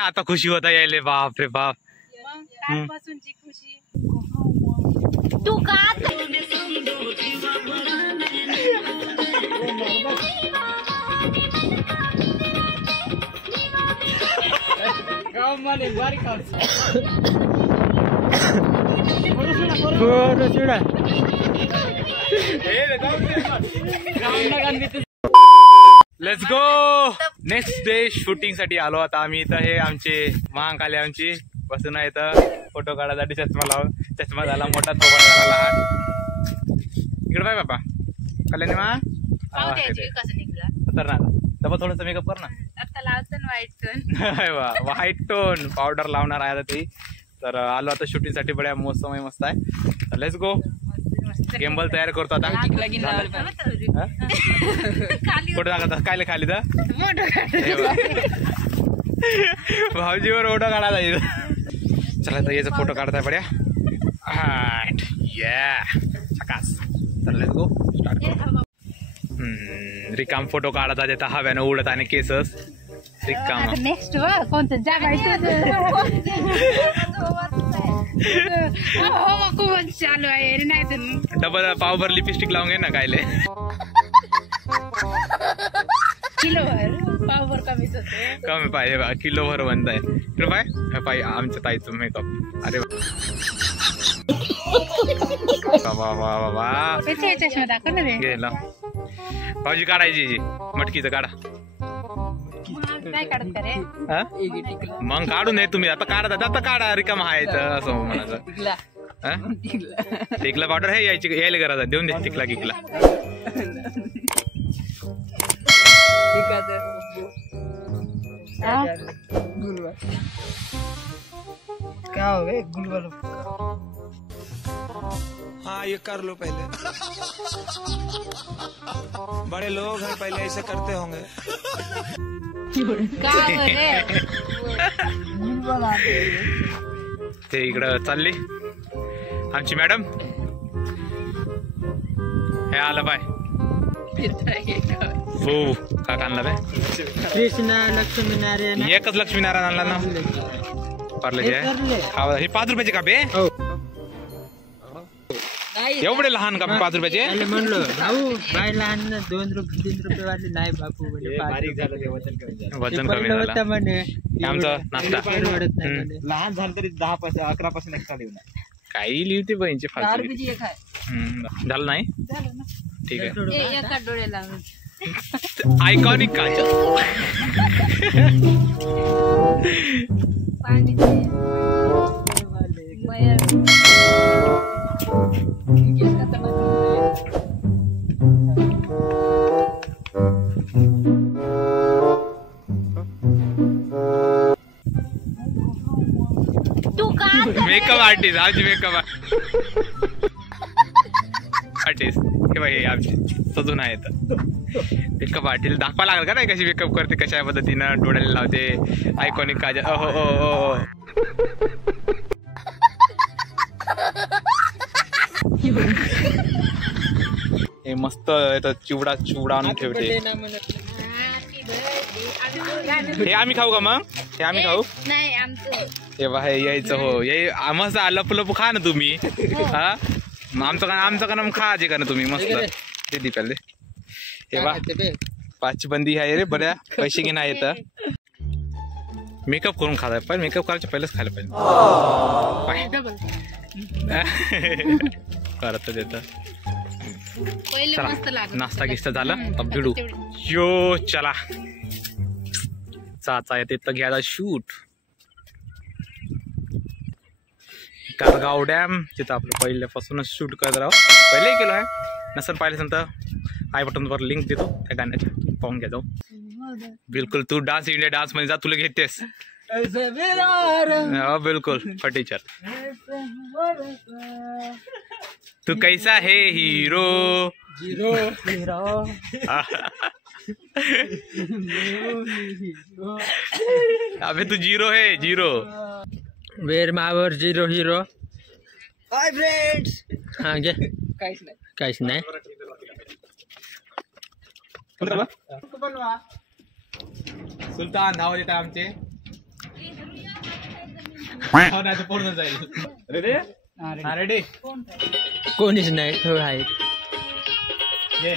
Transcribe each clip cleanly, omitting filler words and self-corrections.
आता खुशी होता यायले बाप रे बाप कालपासूनची खुशी तू का let's go next day shooting साठी आलो आता आम्ही इथं. हे आमचे महाकाली आमची बसून आहे इथं फोटो काढायसाठी. चष्मा लावून चष्मा झाला मोठा, थोबा झाला लहान. इकडे बाय बाबा कल्याणी मा तर ना डबा थोडस मेकअप कर ना. आता लावतो व्हाईट व्हाईट टोन पावडर लावणार आहे आता ती. तर आलो आता शूटिंग साठी. बड्या मौसम मस्त आहे. Let's go. गेम्बल तयार करतो आता. फोटो दाखवता काय खाली तर भाऊजीवर फोटो काढायला इथं. चला तर याचा फोटो काढताय बड्या. सकास. तर लेट्स गो स्टार्ट करू. रिकाम फोटो काढता देता हव्यानं उडत आणि केसस रिकाम. नेक्स्ट कोणतं जागायचं चालू आहे नाही तर डबल पावभर लिपस्टिक लावून घे ना कायले. किलोभर पावभर कमीच होते. कमी पाहिजे किलोभर बनताय. पाय पाय आमच्या ताईचं मेकअप. अरे वा चष्मा दाखव ना रे. गेला भाऊजी काढायची जी मटकीचं काढा. काय काढत रे मग काढून ये तुम्ही. आता काढा आता काढा रिकाम आहे असं म्हणायचं. टिकला पावडर हे यायला करायचा देऊन दे. टिकला गिकला क्या हो गए गुलवाल. हाँ ये कर लो पहले. बड़े लोग हैं पहले ऐसे करते होंगे. ते इकडं चालली आमची मॅडम. हे आलं बाय हो काका आणला बाय. कृष्णा लक्ष्मीनारायण एकच लक्ष्मीनारायण आणला ना. पार्ले खावा. हे 5 रुपयाचे का बे. एवढे लहान का 5 रुपयाचे. म्हणलो भाऊ बाय लहान 2 रुपये 3 रुपये वाले नाही बापू वजन कमी झालं म्हणे. आमचा नाश्ता लहान झालं तरी 10 पैसे 11 पासून एक्स्ट्रा देऊ नये. काही लिहिते बहिणीचे फालतू. झालं नाही ठीक आहे. एका डोळ्याला आयकॉनिक काजल. मेकअप आर्टिस्ट आमची मेकअप आर्टिस्ट हे बाई आमची सजून आहे. मेकअप आर्टिस्ट दाखवा लागेल का नाही कशी मेकअप करते कशा पद्धतीनं डोळ्याला लावते. आयकॉनिक काजल. हो हे मस्त चिवडा आणून ठेवते. हे आम्ही खाऊ का मग. हे आम्ही खाऊ नाही आमचं. हे बा हे यायचं हो ये मस्त लप लप खा ना तुम्ही. हा आमचं का मग खा जे का ना तुम्ही मस्त. ते दिपाल दे. हे बा 5ची बंदी आहे रे. बऱ्या पैसे घेणं येतं. मेकअप करून खाताय पण मेकअप करायच्या पहिलेच खायला पाहिजे. करत देत. नाश्ता गिस्ता झाला अब भिडू यो. चला चाचा येते तर घ्यायला शूट. कारगाव डॅम तिथं आपलं पहिल्यापासूनच शूट करत राहू. पहिलेही केलं आहे. नसेल पाहिलं तर आय बटनवर लिंक देतो त्या गाण्याच्या पाहून घ्या जाऊ. बिलकुल तू डान्स इंडिया डान्स मध्ये जा तुला घेतेस. बिलकुल फटीचर. तू कैसा है हीरो. अबे तू जीरो है जीरो. वेर मावर जीरो हिरो. Hi friends. हाँ घे काहीच नाही. सुलतान नाव देतात आमचे. हो नाही तर पूर्ण जाईल. रेडी रेडी कोणीच नाही तो आहे. ये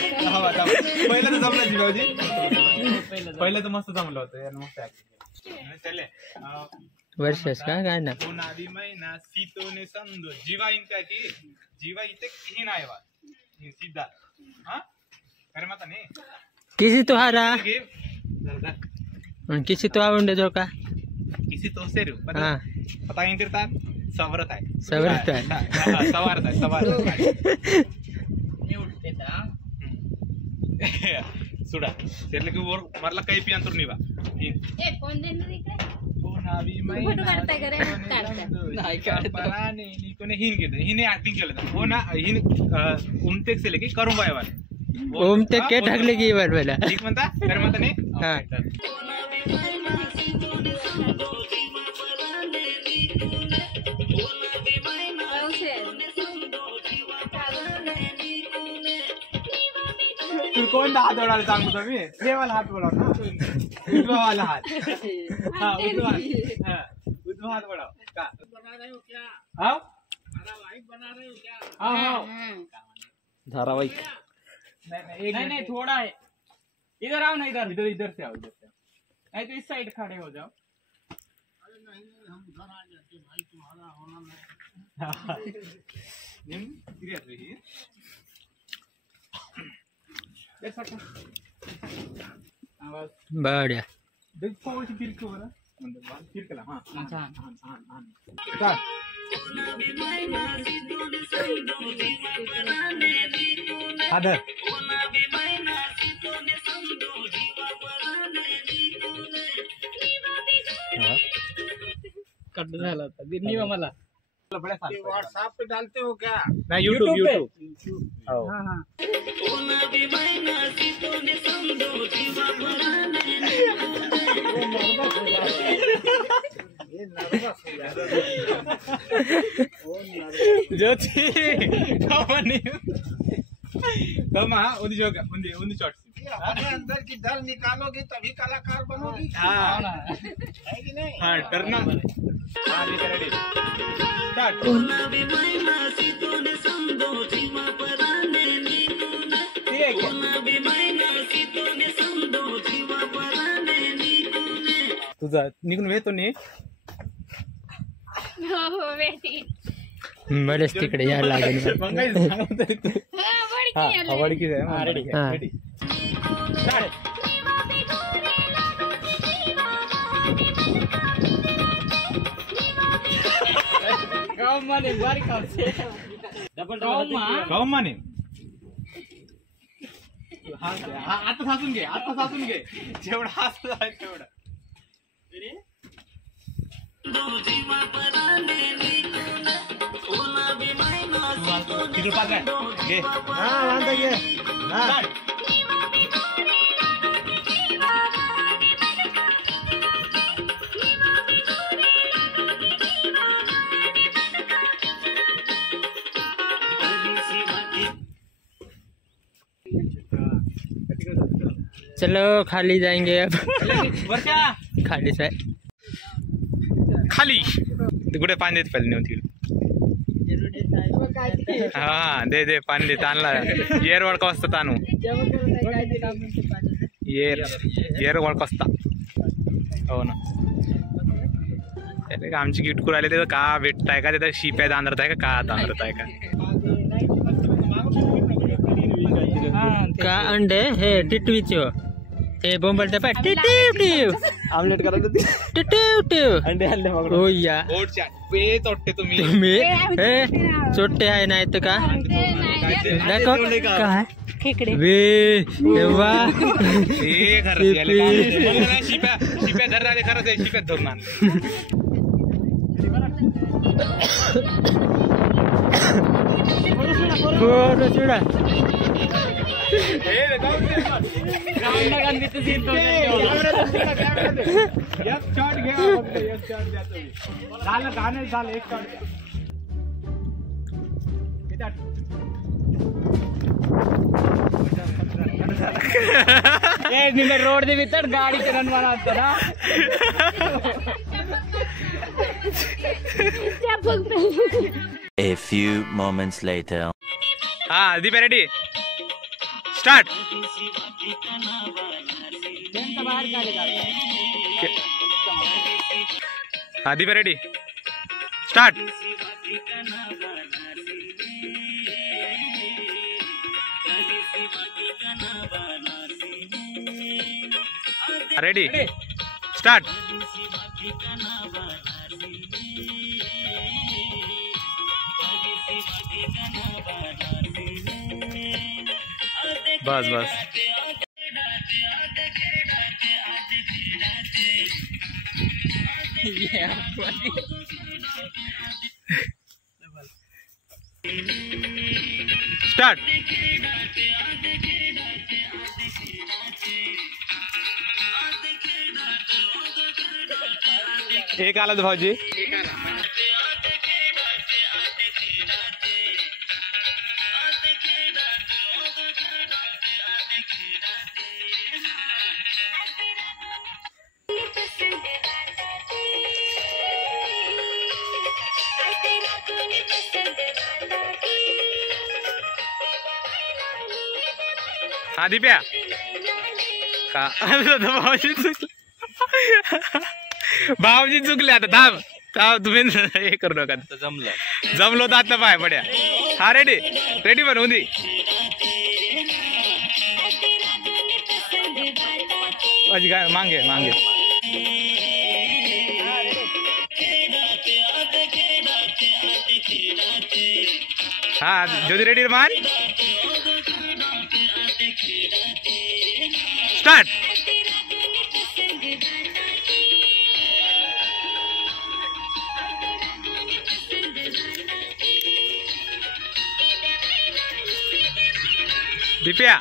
पहिलं तर जमलं जीवाजी. पहिलं तर मस्त जमलं होतं यानं मस्त चले. वर्षस का काय ना उन्हाळी महिना सीतोने समजो जीवा इंता की जीवा इथे ही नाही वा सीधा हा अरे माता ने किसी तो हारा जरा किसी तो आवंडे जो का किसी तो सेरू हाँ पता नहीं तिरता सवरत आहे सवरत आहे. सवारत आहे सुडा तेरले की वर मरला काही पी अंतर निवा फोन देणार इकडे उन्हाळी फोटो काढताय का रे? काढताय. नाही पराने निकोने हिन केलं हिने ऍक्टिंग केलं हो ना हिन उमतेक से लेके करून बायवाले ओम ते के ढकले की बार पहिला ठीक म्हणता तर म्हणता नाही हा तू कोणता हात ओढायला सांगतो तुम्ही देवाला हात ओढाव ना उजवावाला हात हा उजवा उजवा हात ओढाव का हाँ धारावाहिक नहीं थोड़ा है इधर आओ ना इधर इधर इधर से आओ नहीं तो इस साइड खड़े हो जाओ बढिया आदर कट झाला होता निवा मला व्हाट्सएप पे डालते हो क्या नहीं यूट्यूब ज्योति अंदर की डर निकालोगी तभी कलाकार बनोगी हाँ है कि नहीं हाँ डरना हाँ रेडी स्टार्ट तुझा निघून येतो नी हो बेटी बरेच तिकडे यायला लागेल मग काय सांगतो तरी तू हा हा आवडकी आहे रेडी हा. रेडी स्टार्ट गाव मध्ये बारीक गाव माने आता साचून घे जेवढा हसला आहे तेवढा तिकडे पात्र घे हा वांदा घे हा चलो खाली जाएंगे अब वर्षा खाली से खाली कुठे पाणी देत पहिले नव्हती हा दे दे पाणी दे ताणला येर वळका वाजता ताणू येर वळका वाजता हो ना त्याला आमची किटकूर आले ते का भेटताय का तिथं शिप्या तांदरताय का तांदरताय का अंडे हे टिटवीचो हे बोंबलते पाय टिटिव आमलेट करायला टिटिव अंडे हल्ले मग ओ या ओटच्या पे तोडते तुम्ही हे चोट्टे आहे नाही तर का दाखव काय खेकडे वे देवा हे खरंच गेले शिप्या धरणारे खरंच आहे शिप्यात धरून आणले फोटो चुडा झालं गाणं झालं एक शॉट रोड दे भीतर गाड़ी चलन वाला होता ना A few moments later. हाँ दीपा रेडी स्टार्ट बाहर काटेगा हाँ Deepa ready start ready start बस बस स्टार्ट एक आला तो भाऊजी हाँ दीप्या का भाऊजी चुकले आता थांब थांब तुम्ही हे करू नका जमलो तर आता पाय पड्या हा रेडी रेडी पण उदी मांगे मांगे हाँ ज्योति रेडी मान स्टार्ट दीप्या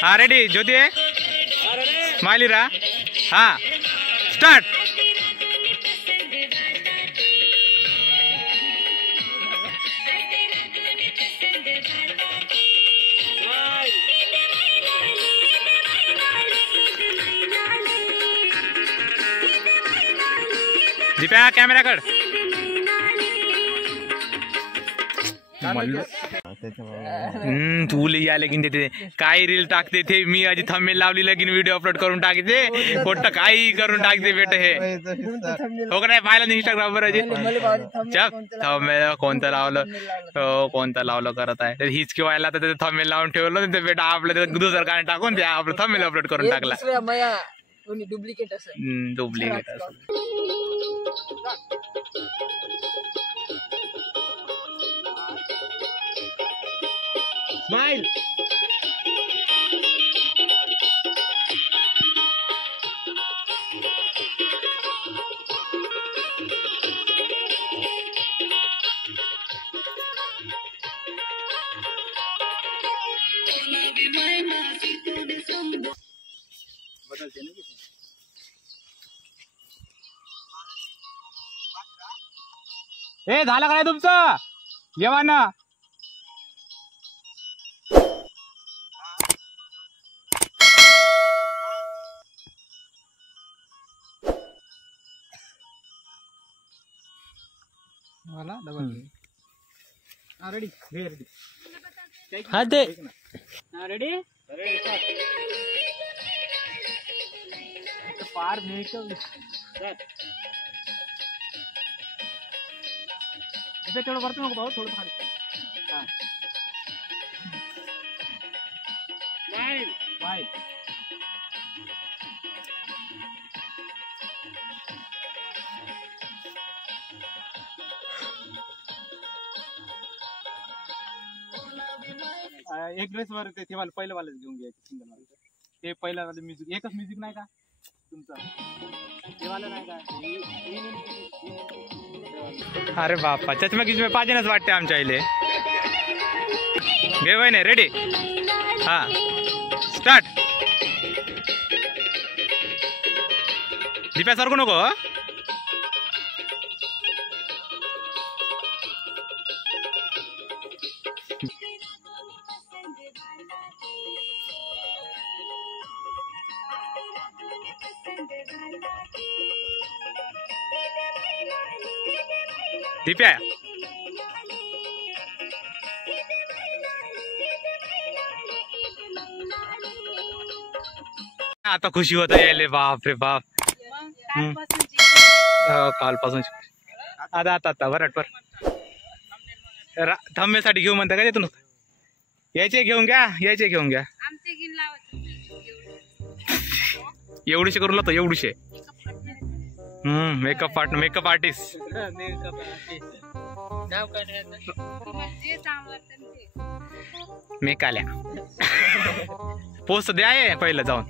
हाँ रेडी ज्योति स्माइली रहा हाँ स्टार्ट दीप्या कॅमेरा कड तू लई या लेकिन ते काय रील टाकते थे मी आजी थंबनेल लावली लगीन व्हिडिओ अपलोड करून टाकते खोटं काही करून टाकते बेट हे हो का नाही पाहिलं नाही इंस्टाग्राम वर अजय थंबनेल कोणतं लावलं करत आहे तर हिच व्हायला तर थंबनेल लावून ठेवलं ते बेटा आपलं दुसरं गाणं टाकून ते आपलं थंबनेल अपलोड करून टाकला डुप्लिकेट डुप्लिकेट स्माइल ए झालं काय तुमचं जेवण वाला डबल रेडी रेडी हाँ दे रेडी पार मेकअप इथे थोडं वरती नको भाऊ थोडं खाली हां नाही बाय एक ड्रेस वर ते वाला पहिलं वाला घेऊन घ्यायचं सिंगल वाला ते पहिलं वाला म्युझिक एकच म्युझिक नाही का तुमचं ते वाला नाही का अरे बापा चष्मा किचमे पाहिजेच वाटते आमच्या आईले घे वय नाही रेडी हा स्टार्ट दीप्या सारखं नको. दीप्या आता खुशी होत यायले. बाप रे बाप. कालपासून आता आता आता बरं थांबण्यासाठी घेऊ म्हणता का येतो. यायचे घेऊन घ्या, यायचे घेऊन घ्या. एवढीशे करून लावतो, एवढीशे. Makeup artist. मेकाल्या पोस्ट द्या पहिलं जाऊन.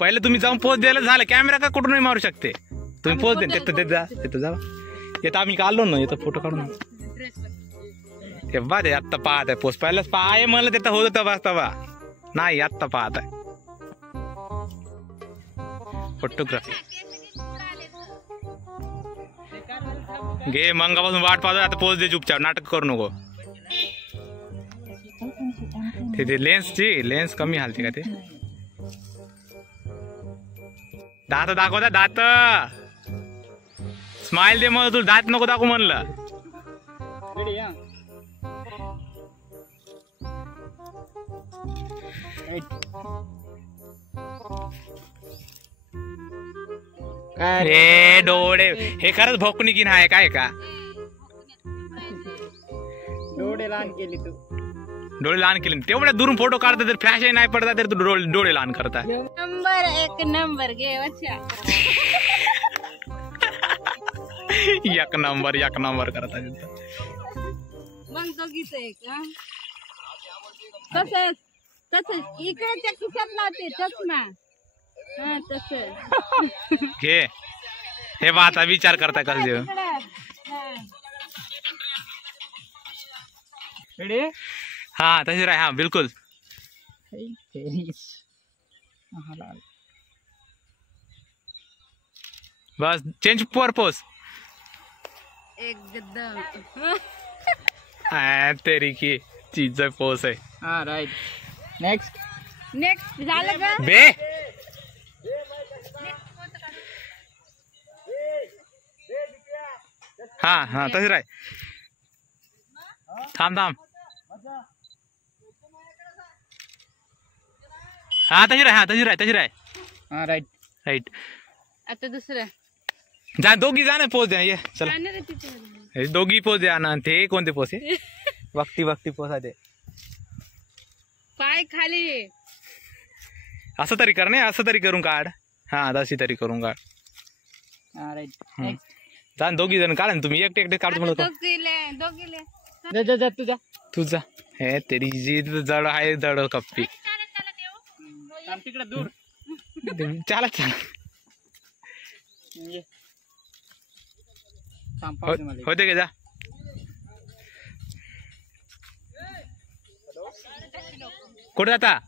पहिले तुम्ही जाऊन पोस्ट द्यायला झालं. कॅमेरा का कुठूनही मारू शकते तुम्ही. पोस्ट द्या तिथं जा. येतं आम्ही आलो ना, येतं फोटो काढून. हे बा ते आत्ता पाहत आहे पोस्ट. पहिलाच पाय मला तिथं होत होतं वास्तवा नाही. आत्ता पाहत आहे फोटोग्राफी. घे मंगापासून वाट पाहतो. आता पोस्ट दे चुपचाप. नाटक करू नको. ते लेन्स कमी हालते का ते. दात दाखवता दात. स्माइल दे. मग तू दात नको दाखवू म्हणलं. हे डोळे हे खरंच भोकणी की नाही काय का. डोळे लहान केली तू. डोळे लहान केले. तेवढ्या दुरून फोटो काढता तर फ्लॅश नाही पडता तर तू डोळे लहान करता. नंबर 1 नंबर घे वर्षा. एक नंबर करता. मग दोघीच एक तसंच इकडेच्या खिशात लावते चष्मा. हा तसं घे. हे बा आता विचार करता का देव. हा तशी राह. हा बिलकुल. बस चेंज पर्पज. एकदम तेरी की चीज पोस आहे. हा राईट. नेक्स्ट झालं का बे. हा तशी राह. थांब. हा तशी राह. हा राईट. आता दुसरं जा. दोघी जा ना पोच द्या. ये चला. जाणार आहे तिथे. हे दोघी पोच द्या ना. ते कोणते पोस आहे. वक्ती पोस आहे ते. पाय खाली. असं तरी कर. नाही असं तरी करून काढ. हा तशी तरी करून काढ. हा राईट. जा दोघी जण काढा ना तुम्ही. एकटे काढतो म्हणतो. दोघीले तुझा हे तेरी जी जड आहे. जड कप्पी. तिकडे दूर. चला. होते का. जा कुठे जाता.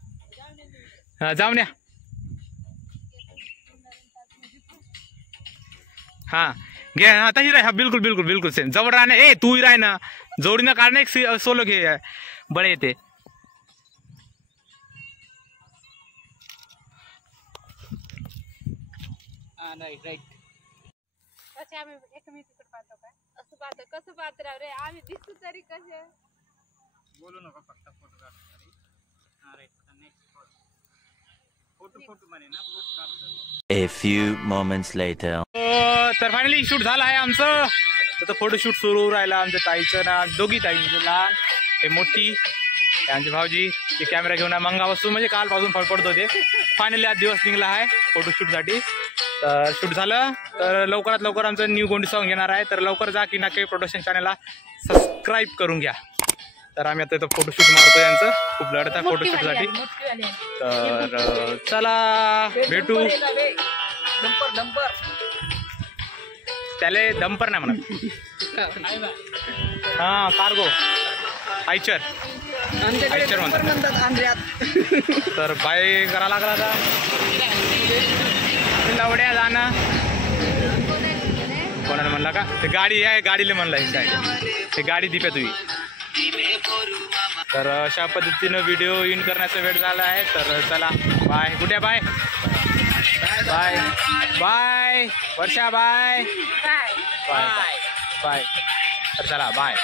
जाऊन या. हा घे. हा तशी राह. बिलकुल सेम. जवळ राहणे. ए तू राह ना. जोडीनं काढणं. एक सोलो घे. बळे येते. राईट. आम्ही एकमेकीकडे पाहतो काय असं पाहतो. कसं पाहत राव रे. आम्ही दिसतो तरी कसे. बोलू नका फक्त फोटो काढण्यासाठी. हा राईट. फोटो म्हणे ना. फोटो काढतो. A few moments later. तर फायनली शूट झालं आहे आमचं. तर फोटोशूट सुरू राहिला आमच्या ताईचं ना. दोघी ताई लहान हे मोठी आमचे भाऊजी. ते कॅमेरा घेऊन मंगापासून म्हणजे कालपासून फडफडत होते. फायनली आज दिवस निघला आहे फोटोशूटसाठी. तर शूट झालं तर लवकरात लवकर आमचं न्यू गोंडी सॉन्ग येणार आहे. तर लवकर जा की नक्की प्रोडक्शन चॅनलला सबस्क्राईब करून घ्या. तर आम्ही आता इथं फोटोशूट मारतो यांचं. खूप लढत आहे फोटोशूटसाठी. तर चला भेटू. त्याला डंपर नाही म्हणत. हा कार्गो आयचर म्हणतात. तर बाय करा लागला आता. एवढ्या जाणं कोणाला म्हणला का ते गाडी आहे गाडीला म्हणला ही साईड ते गाडी दिप्या तुम्ही तर अशा पद्धतीनं व्हिडिओ इन करण्याचा वेळ झाला आहे तर चला बाय कुठे बाय बाय बाय वर्षा बाय बाय बाय बाय तर चला बाय